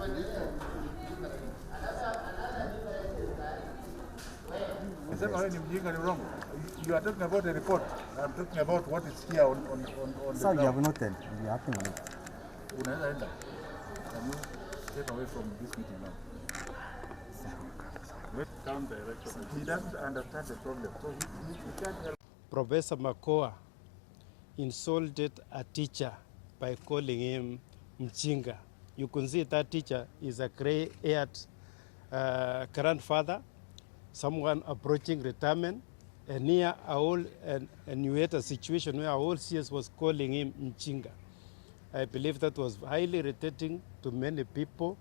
Is that already wrong? You are talking about the report. I'm talking about what is here on the Sir, you have noted. We are happy with it. Can you get away from this meeting now? He doesn't understand the problem, so he can't help. Professor Magoha insulted a teacher by calling him Mjinga. You can see that teacher is a gray-haired grandfather, someone approaching retirement, and here and you had a situation where a whole CS was calling him Mjinga. I believe that was highly irritating to many people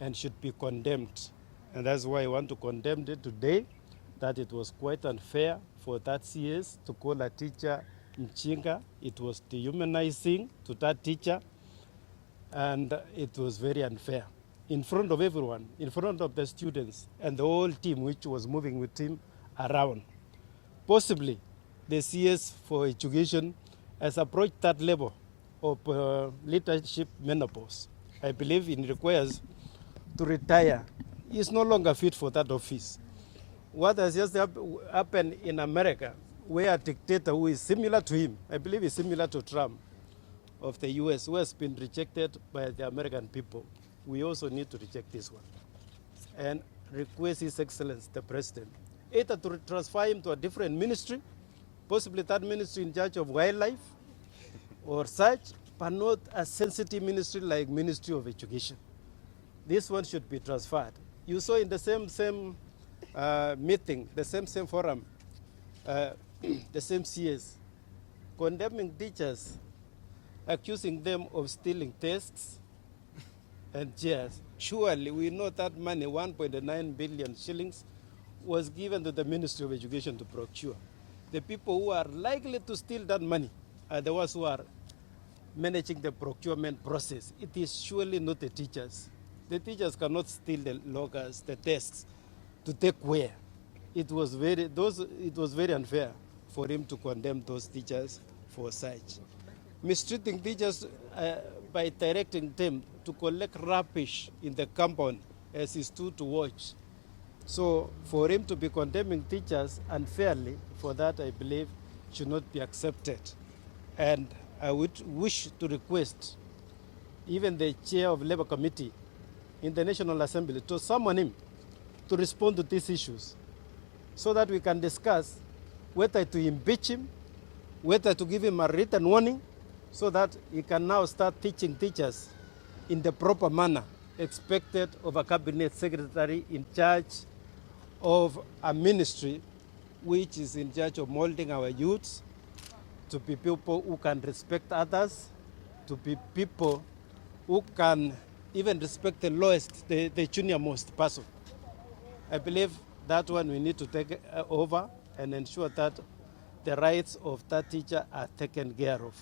and should be condemned. And that's why I want to condemn it today, that it was quite unfair for that CS to call a teacher Mjinga. It was dehumanizing to that teacher, and it was very unfair. In front of everyone, in front of the students and the whole team which was moving with him around. Possibly, the CS for Education has approached that level of leadership menopause. I believe it requires to retire. He is no longer fit for that office. What has just happened in America, where a dictator who is similar to him, I believe is similar to Trump of the US, who has been rejected by the American people, we also need to reject this one and request His Excellency the President either to transfer him to a different ministry, possibly that ministry in charge of wildlife or such, but not a sensitive ministry like Ministry of Education. This one should be transferred. You saw in the same meeting, the same forum, the same CS, condemning teachers, accusing them of stealing tests and chairs. Surely we know that money, 1.9 billion shillings, was given to the Ministry of Education to procure. The people who are likely to steal that money are the ones who are managing the procurement process. It is surely not the teachers. The teachers cannot steal the loggers, the tests, to take where. It was very unfair for him to condemn those teachers for such. Mistreating teachers by directing them to collect rubbish in the compound as he stood to watch. So for him to be condemning teachers unfairly, for that I believe should not be accepted. And I would wish to request even the chair of Labour Committee in the National Assembly to summon him to respond to these issues so that we can discuss whether to impeach him, whether to give him a written warning so that he can now start teaching teachers in the proper manner expected of a cabinet secretary in charge of a ministry which is in charge of molding our youths to be people who can respect others, to be people who can even respect the lowest, the junior-most person. I believe that one we need to take over and ensure that the rights of that teacher are taken care of.